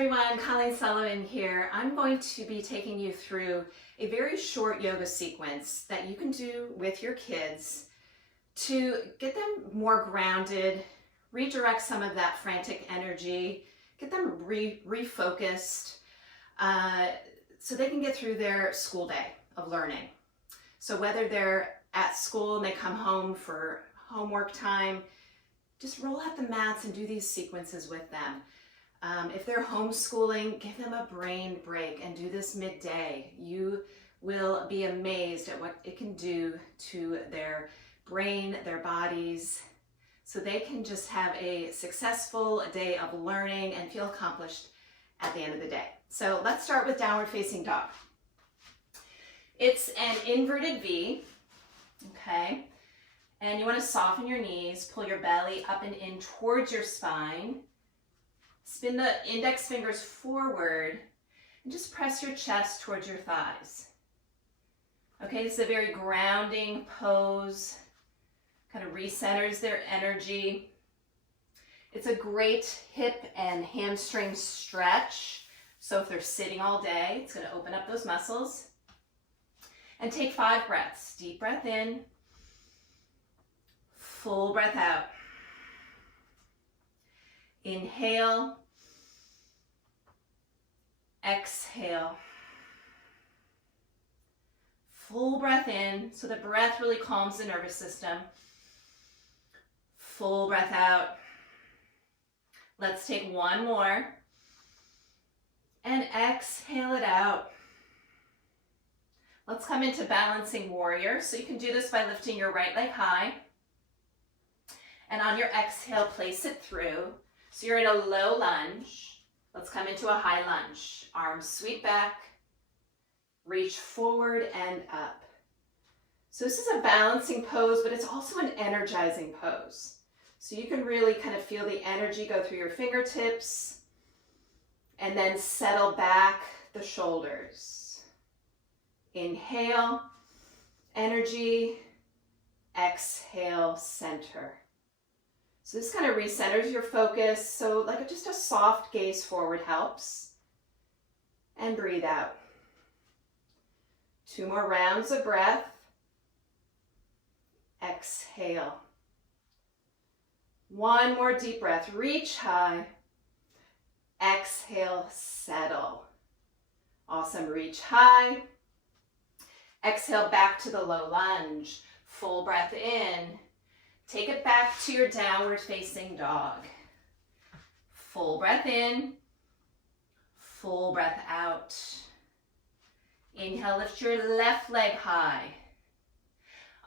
everyone, 𝗙𝗲𝗰𝘂𝘀 here. I'm going to be taking you through a very short yoga sequence that you can do with your kids to get them more grounded, redirect some of that frantic energy, get them refocused so they can get through their school day of learning. So whether they're at school and they come home for homework time, just roll out the mats and do these sequences with them. If they're homeschooling, give them a brain break and do this midday. You will be amazed at what it can do to their brain, their bodies, so they can just have a successful day of learning and feel accomplished at the end of the day. So let's start with downward facing dog. It's an inverted V, okay? And you want to soften your knees, pull your belly up and in towards your spine. Spin the index fingers forward and just press your chest towards your thighs. Okay, this is a very grounding pose, kind of recenters their energy. It's a great hip and hamstring stretch. So if they're sitting all day, it's going to open up those muscles. And take 5 breaths. Deep breath in, full breath out. Inhale, exhale. Full breath in, so the breath really calms the nervous system. Full breath out. Let's take one more. And exhale it out. Let's come into balancing warrior. So you can do this by lifting your right leg high. And on your exhale, place it through. So you're in a low lunge. Let's come into a high lunge. Arms sweep back, reach forward and up. So this is a balancing pose, but it's also an energizing pose. So you can really kind of feel the energy go through your fingertips and then settle back the shoulders. Inhale, energy, exhale, center. So this kind of recenters your focus. So like just a soft gaze forward helps. And breathe out. 2 more rounds of breath. Exhale. 1 more deep breath. Reach high. Exhale, settle. Awesome. Reach high. Exhale back to the low lunge. Full breath in. Take it back to your downward facing dog. Full breath in, full breath out. Inhale, lift your left leg high.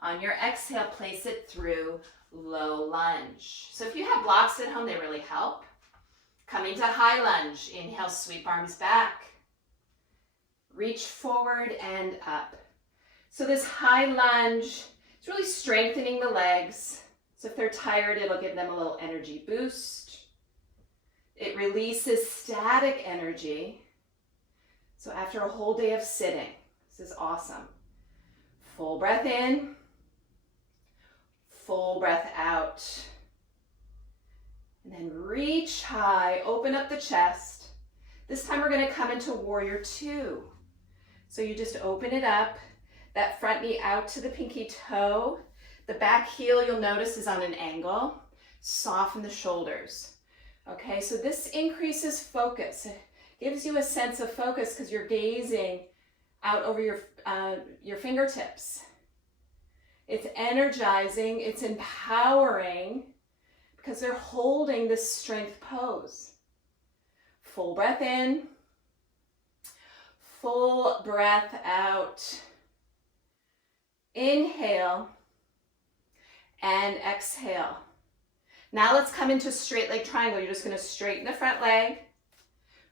On your exhale, place it through low lunge. So if you have blocks at home, they really help. Coming to high lunge, inhale, sweep arms back. Reach forward and up. So this high lunge, it's really strengthening the legs. So if they're tired, it'll give them a little energy boost. It releases static energy. So after a whole day of sitting, this is awesome. Full breath in, full breath out. And then reach high, open up the chest. This time we're going to come into warrior 2. So you just open it up, that front knee out to the pinky toe. The back heel, you'll notice, is on an angle. Soften the shoulders. Okay, so this increases focus. It gives you a sense of focus because you're gazing out over your fingertips. It's energizing, it's empowering because they're holding this strength pose. Full breath in, full breath out. Inhale. And exhale. Now let's come into straight leg triangle. You're just going to straighten the front leg,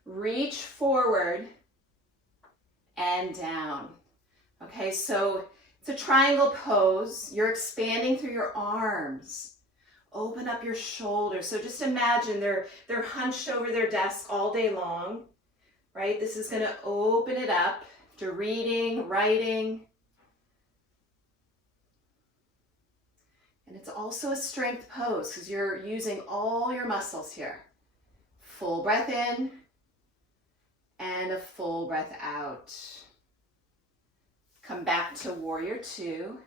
reach forward, and down. Okay, so it's a triangle pose. You're expanding through your arms. Open up your shoulders. So just imagine they're hunched over their desk all day long, right? This is going to open it up to reading, writing. And it's also a strength pose because you're using all your muscles here. Full breath in, and a full breath out. Come back to warrior two.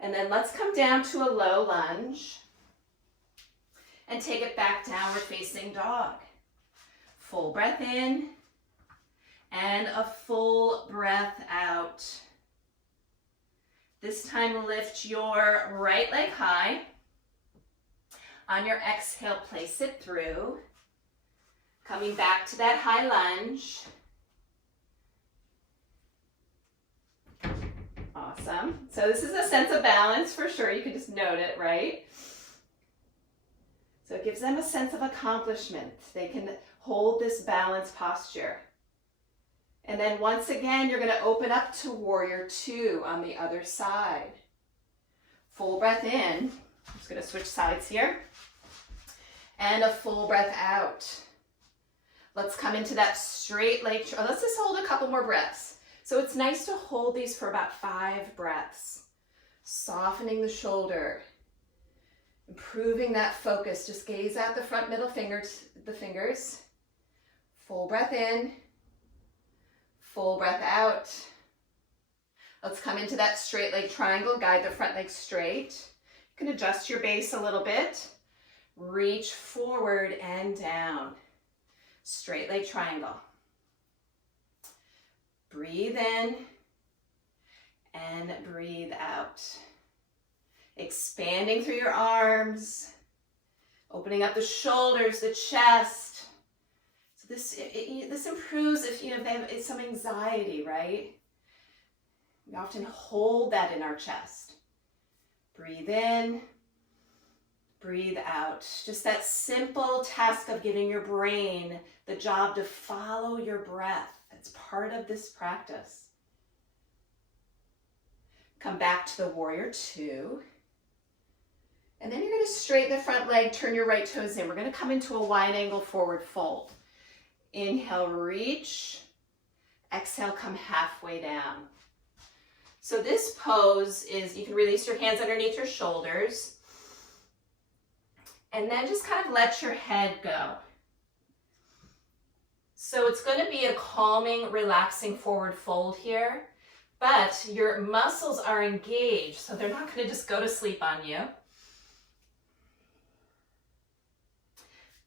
And then let's come down to a low lunge and take it back downward facing dog. Full breath in and a full breath out. This time lift your right leg high. On your exhale, place it through. Coming back to that high lunge. Awesome. So this is a sense of balance for sure. You can just note it, right? So it gives them a sense of accomplishment. They can hold this balanced posture. And then once again, you're going to open up to warrior two on the other side. Full breath in. I'm just going to switch sides here. And a full breath out. Let's come into that straight leg. Let's just hold a couple more breaths. So it's nice to hold these for about 5 breaths. Softening the shoulder. Improving that focus. Just gaze at the front middle fingers, the fingers. Full breath in. Full breath out. Let's come into that straight leg triangle. Guide the front leg straight. You can adjust your base a little bit. Reach forward and down. Straight leg triangle. Breathe in and breathe out. Expanding through your arms. Opening up the shoulders, the chest. So this improves if they have some anxiety, right? We often hold that in our chest. Breathe in, breathe out. Just that simple task of giving your brain the job to follow your breath. It's part of this practice. Come back to the warrior two. And then you're going to straighten the front leg, turn your right toes in. We're going to come into a wide angle forward fold. Inhale, reach. Exhale, come halfway down. So this pose is, you can release your hands underneath your shoulders. And then just kind of let your head go. So it's going to be a calming, relaxing forward fold here, but your muscles are engaged, so they're not going to just go to sleep on you.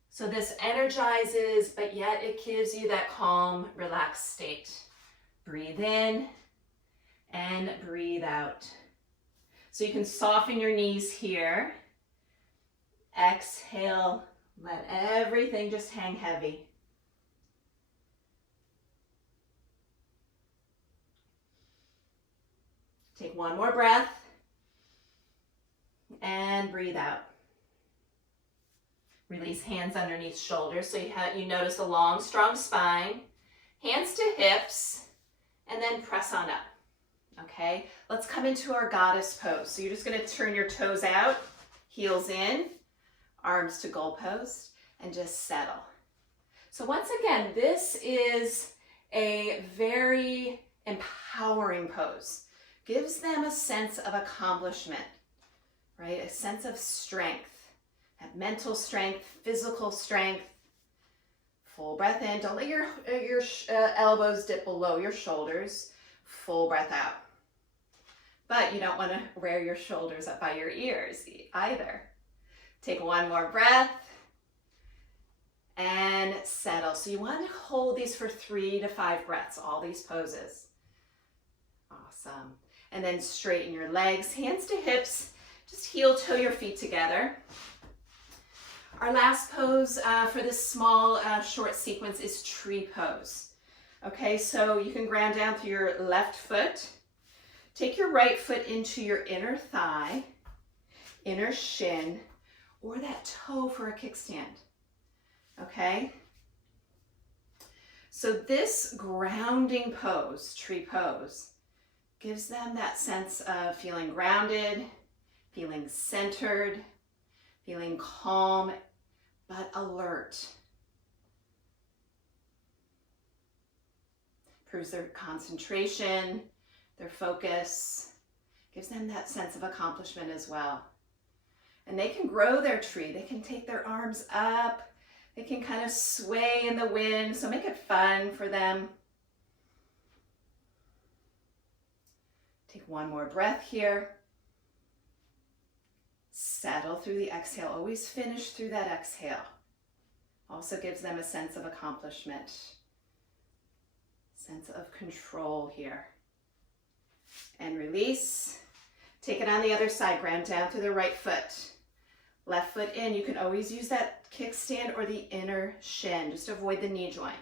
So this energizes, but yet it gives you that calm, relaxed state. Breathe in and breathe out. So you can soften your knees here. Exhale, let everything just hang heavy. Take one more breath and breathe out. Release hands underneath shoulders so you notice a long, strong spine. Hands to hips and then press on up. Okay, let's come into our goddess pose. So you're just going to turn your toes out, heels in, arms to goal pose, and just settle. So once again, this is a very empowering pose. Gives them a sense of accomplishment, right? A sense of strength, that mental strength, physical strength. Full breath in. Don't let your elbows dip below your shoulders. Full breath out. But you don't want to wear your shoulders up by your ears either. Take one more breath and settle. So you want to hold these for 3 to 5 breaths, all these poses. Awesome. And then straighten your legs, hands to hips. Just heel toe your feet together. Our last pose for this small short sequence is tree pose. Okay, so you can ground down through your left foot. Take your right foot into your inner thigh, inner shin, or that toe for a kickstand. Okay? So this grounding pose, tree pose, gives them that sense of feeling grounded, feeling centered, feeling calm, but alert. Improves their concentration, their focus, gives them that sense of accomplishment as well. And they can grow their tree. They can take their arms up, They can kind of sway in the wind, so make it fun for them. Take one more breath here. Settle through the exhale. Always finish through that exhale. Also gives them a sense of accomplishment, sense of control here. And release. Take it on the other side. Ground down through the right foot. Left foot in. You can always use that kickstand or the inner shin. Just avoid the knee joint.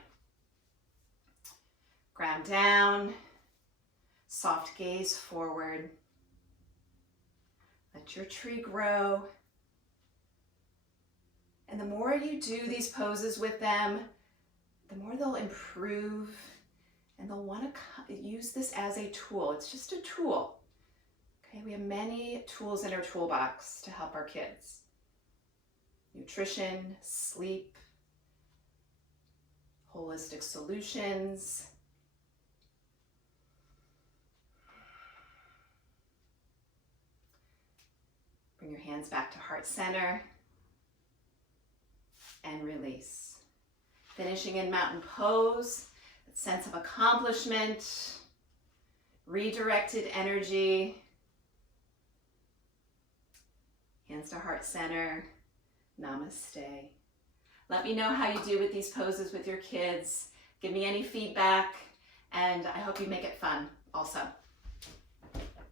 Ground down. Soft gaze forward. Let your tree grow. And the more you do these poses with them, the more they'll improve and they'll want to use this as a tool. It's just a tool. Okay, we have many tools in our toolbox to help our kids. Nutrition, sleep, holistic solutions. Bring your hands back to heart center and release. Finishing in mountain pose, that sense of accomplishment, redirected energy. Hands to heart center. Namaste. Let me know how you do with these poses with your kids. Give me any feedback, and I hope you make it fun also.